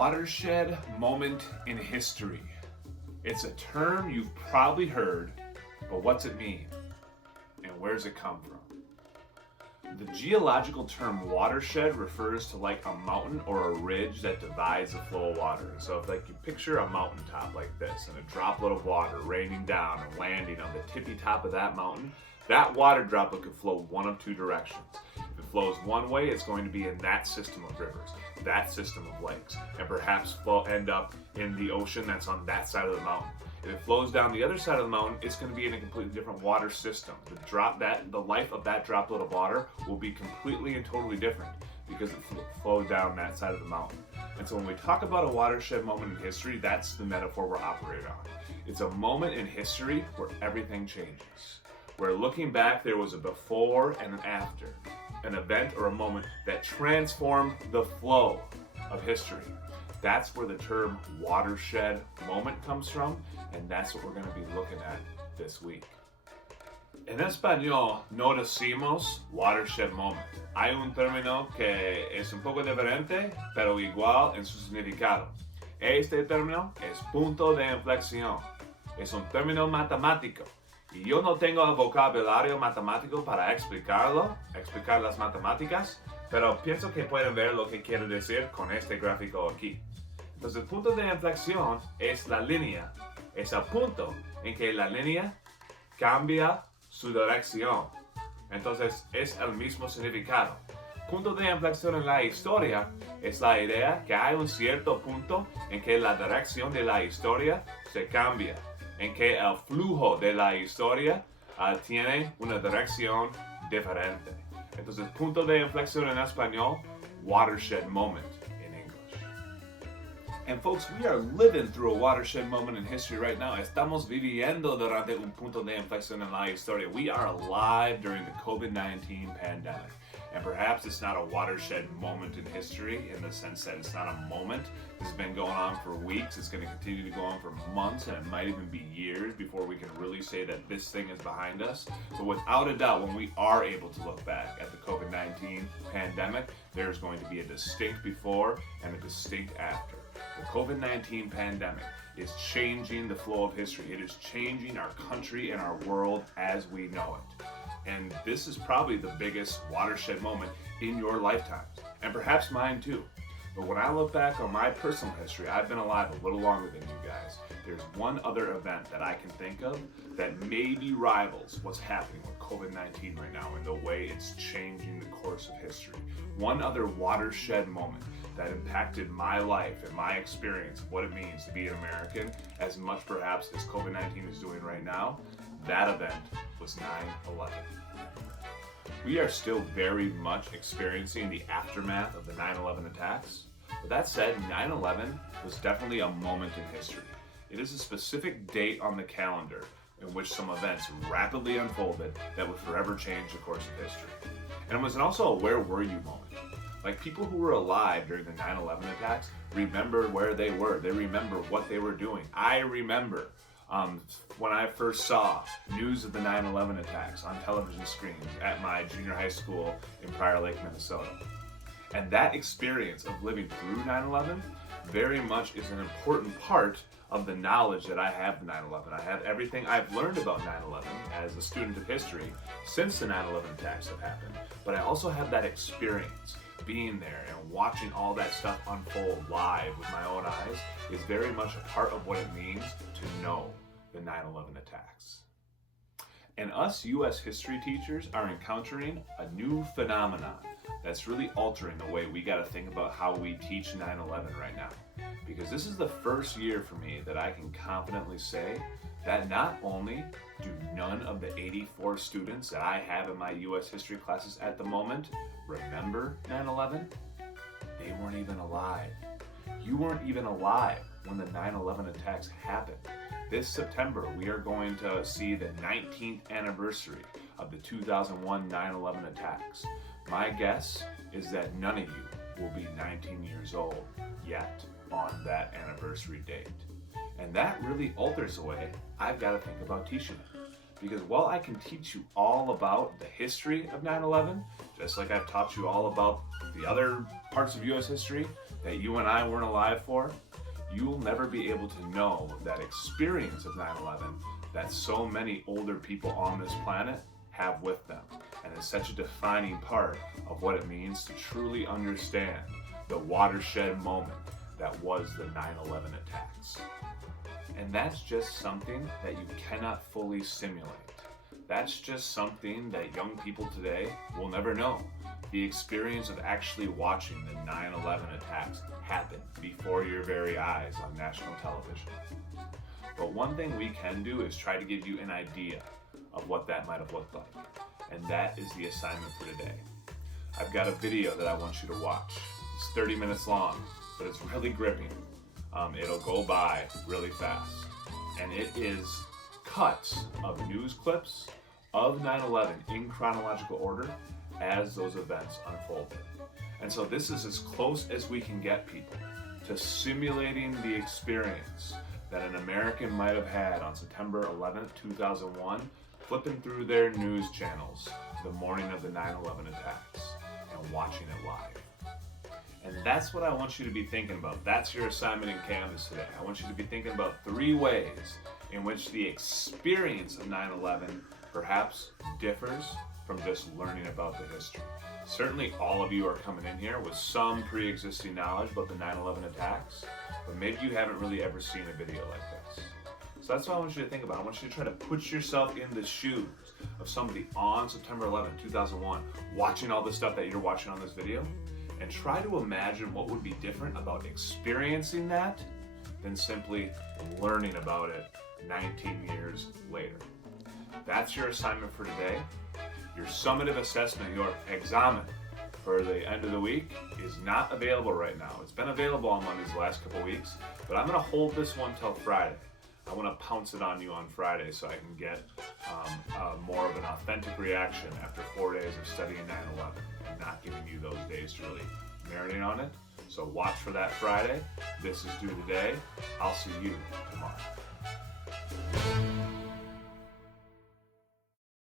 Watershed moment in history. It's a term you've probably heard, but what's it mean? And where's it come from? The geological term watershed refers to like a mountain or a ridge that divides the flow of water. So if like you picture a mountaintop like this and a droplet of water raining down and landing on the tippy top of that mountain, that water droplet could flow one of two directions. If it flows one way, it's going to be in that system of rivers, that system of lakes, and perhaps end up in the ocean that's on that side of the mountain. If it flows down the other side of the mountain, it's going to be in a completely different water system. The life of that droplet of water will be completely and totally different because it flowed down that side of the mountain. And so when we talk about a watershed moment in history, that's the metaphor we're operating on. It's a moment in history where everything changes. Where looking back, there was a before and an after, an event or a moment that transformed the flow of history. That's where the term watershed moment comes from, and that's what we're going to be looking at this week. En español no decimos watershed moment. Hay un término que es un poco diferente, pero igual en su significado. Este término es punto de inflexión. Es un término matemático. Y yo no tengo el vocabulario matemático para explicar las matemáticas, pero pienso que pueden ver lo que quiero decir con este gráfico aquí. Entonces, el punto de inflexión es la línea, es el punto en que la línea cambia su dirección. Entonces, es el mismo significado. Punto de inflexión en la historia es la idea que hay un cierto punto en que la dirección de la historia se cambia, en que el flujo de la historia tiene una dirección diferente. Entonces, punto de inflexión en español, watershed moment in English. And folks, we are living through a watershed moment in history right now. Estamos viviendo durante un punto de inflexión en la historia. We are alive during the COVID-19 pandemic. And perhaps it's not a watershed moment in history in the sense that it's not a moment. This has been going on for weeks. It's going to continue to go on for months, and it might even be years before we can really say that this thing is behind us. But without a doubt, when we are able to look back at the COVID-19 pandemic, there's going to be a distinct before and a distinct after. The COVID-19 pandemic is changing the flow of history. It is changing our country and our world as we know it. And this is probably the biggest watershed moment in your lifetime, and perhaps mine too. But when I look back on my personal history, I've been alive a little longer than you guys. There's one other event that I can think of that maybe rivals what's happening with COVID-19 right now and the way it's changing the course of history. One other watershed moment that impacted my life and my experience of what it means to be an American as much perhaps as COVID-19 is doing right now. That event was 9/11. We are still very much experiencing the aftermath of the 9/11 attacks. But that said, 9/11 was definitely a moment in history. It is a specific date on the calendar in which some events rapidly unfolded that would forever change the course of history. And it was also a where were you moment. Like people who were alive during the 9/11 attacks remember where they were. They remember what they were doing. I remember when I first saw news of the 9/11 attacks on television screens at my junior high school in Prior Lake, Minnesota. And that experience of living through 9/11 very much is an important part of the knowledge that I have of 9/11. I have everything I've learned about 9/11 as a student of history since the 9/11 attacks have happened. But I also have that experience. Being there and watching all that stuff unfold live with my own eyes is very much a part of what it means to know the 9/11 attacks. And us U.S. history teachers are encountering a new phenomenon that's really altering the way we got to think about how we teach 9/11 right now. Because this is the first year for me that I can confidently say that not only do none of the 84 students that I have in my U.S. history classes at the moment remember 9/11, they weren't even alive. You weren't even alive when the 9/11 attacks happened. This September, we are going to see the 19th anniversary of the 2001 9/11 attacks. My guess is that none of you will be 19 years old yet on that anniversary date. And that really alters the way I've got to think about teaching it. Because while I can teach you all about the history of 9/11, just like I've taught you all about the other parts of U.S. history, that you and I weren't alive for, you will never be able to know that experience of 9/11 that so many older people on this planet have with them, and is such a defining part of what it means to truly understand the watershed moment that was the 9/11 attacks. And that's just something that you cannot fully simulate. That's just something that young people today will never know. The experience of actually watching the 9/11 attacks happen before your very eyes on national television. But one thing we can do is try to give you an idea of what that might have looked like. And that is the assignment for today. I've got a video that I want you to watch. It's 30 minutes long, but it's really gripping. It'll go by really fast. And it is cuts of news clips of 9/11 in chronological order as those events unfolded. And so this is as close as we can get people to simulating the experience that an American might have had on September 11th, 2001, flipping through their news channels the morning of the 9/11 attacks and watching it live. And that's what I want you to be thinking about. That's your assignment in Canvas today. I want you to be thinking about 3 ways in which the experience of 9/11 perhaps differs from just learning about the history. Certainly all of you are coming in here with some pre-existing knowledge about the 9/11 attacks, but maybe you haven't really ever seen a video like this. So that's what I want you to think about. I want you to try to put yourself in the shoes of somebody on September 11, 2001, watching all the stuff that you're watching on this video, and try to imagine what would be different about experiencing that than simply learning about it 19 years later. That's your assignment for today. Your summative assessment, your examen for the end of the week, is not available right now. It's been available on Mondays the last couple weeks, but I'm going to hold this one till Friday. I want to pounce it on you on Friday so I can get more of an authentic reaction after 4 days of studying 9/11 and not giving you those days to really marinate on it. So watch for that Friday. This is due today. I'll see you tomorrow.